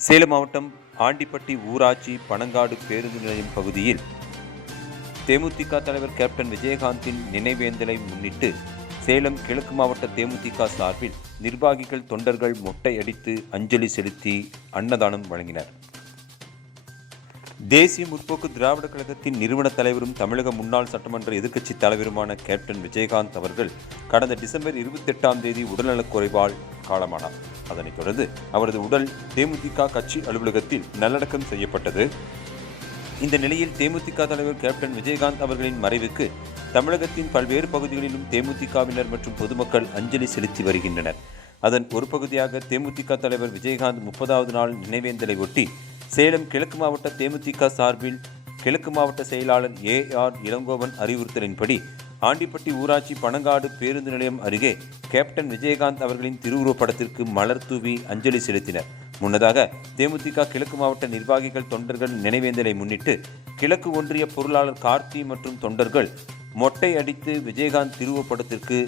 சேலம் மாவட்டம் ஆண்டிப்பட்டி ஊராட்சி பனங்காடு பேருந்து நிலையம் பகுதியில் தேமுதிக தலைவர் கேப்டன் விஜயகாந்தின் நினைவேந்தலை முன்னிட்டு சேலம் கிழக்கு மாவட்ட தேமுதிக சார்பில் நிர்வாகிகள் தொண்டர்கள் மொட்டை அடித்து அஞ்சலி செலுத்தி அன்னதானம் வழங்கினர். தேசிய முற்போக்கு திராவிட கழகத்தின் நிறுவன தலைவரும் தமிழக முன்னாள் சட்டமன்ற எதிர்க்கட்சித் தலைவருமான கேப்டன் விஜயகாந்த் அவர்கள் கடந்த டிசம்பர் 28 உடல்நலக் குறைவால் காலமானார். அதனைத் தொடர்ந்து அவரது உடல் தேமுதிக கட்சி அலுவலகத்தில் நல்லடக்கம் செய்யப்பட்டது. இந்த நிலையில் தேமுதிக தலைவர் கேப்டன் விஜயகாந்த் அவர்களின் மறைவுக்கு தமிழகத்தின் பல்வேறு பகுதிகளிலும் தேமுதிகவினர் மற்றும் பொதுமக்கள் அஞ்சலி செலுத்தி வருகின்றனர். அதன் ஒரு பகுதியாக தேமுதிக தலைவர் விஜயகாந்த் 30வது நாள் நினைவேந்தலை ஒட்டி சேலம் கிழக்கு மாவட்ட தேமுதிக சார்பில் கிழக்கு மாவட்ட செயலாளர் ஏஆர் இளங்கோவன் அறிவுறுத்தலின்படி ஆண்டிப்பட்டி ஊராட்சி பனங்காடு பேருந்து நிலையம் அருகே கேப்டன் விஜயகாந்த் அவர்களின் திருவுருவப்படத்திற்கு மலர் தூவி அஞ்சலி செலுத்தினர். முன்னதாக தேமுதிக கிழக்கு மாவட்ட நிர்வாகிகள் தொண்டர்கள் நினைவேந்தலை முன்னிட்டு கிழக்கு ஒன்றிய பொருளாளர் கார்த்தி மற்றும் தொண்டர்கள் மொட்டை அடித்து விஜயகாந்த் திருவுருவப்படத்திற்கு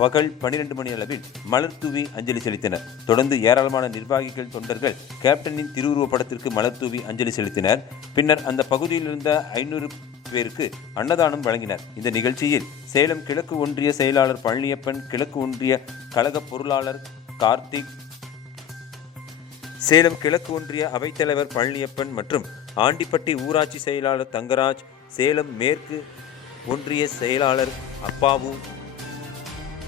பகல் 12 மணி அளவில் மலர் தூவி அஞ்சலி செலுத்தினர். தொடர்ந்து ஏராளமான நிர்வாகிகள் தொண்டர்கள் கேப்டனின் திருவுருவப் படத்திற்கு மலர் தூவி அஞ்சலி செலுத்தினர். பின்னர் அந்த பகுதியில் இருந்த 500 பேருக்கு அன்னதானம் வழங்கினர். இந்த நிகழ்ச்சியில் சேலம் கிழக்கு ஒன்றிய செயலாளர் பழனியப்பன், கிழக்கு ஒன்றிய கழக பொருளாளர் கார்த்திக், சேலம் கிழக்கு ஒன்றிய அவைத்தலைவர் பழனியப்பன் மற்றும் ஆண்டிப்பட்டி ஊராட்சி செயலாளர் தங்கராஜ், சேலம் மேற்கு ஒன்றிய செயலாளர் அப்பாவு,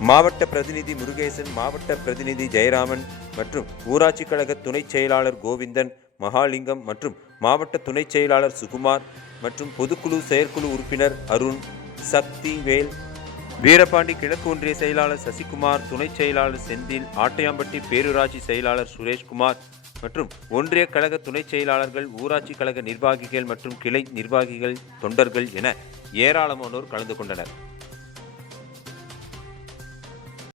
மாவட்ட பிரதிநிதி முருகேசன், மாவட்ட பிரதிநிதி ஜெயராமன் மற்றும் ஊராட்சி கழக துணைச் செயலாளர் கோவிந்தன், மகாலிங்கம் மற்றும் மாவட்ட துணைச் செயலாளர் சுகுமார் மற்றும் பொதுக்குழு செயற்குழு உறுப்பினர் அருண், சக்திவேல், வீரபாண்டி கிழக்கு ஒன்றிய செயலாளர் சசிகுமார், துணைச் செயலாளர் செந்தில், ஆட்டையாம்பட்டி பேரூராட்சி செயலாளர் சுரேஷ்குமார் மற்றும் ஒன்றிய கழக துணைச் செயலாளர்கள், ஊராட்சி கழக நிர்வாகிகள் மற்றும் கிளை நிர்வாகிகள், தொண்டர்கள் என ஏராளமானோர் கலந்து கொண்டனர்.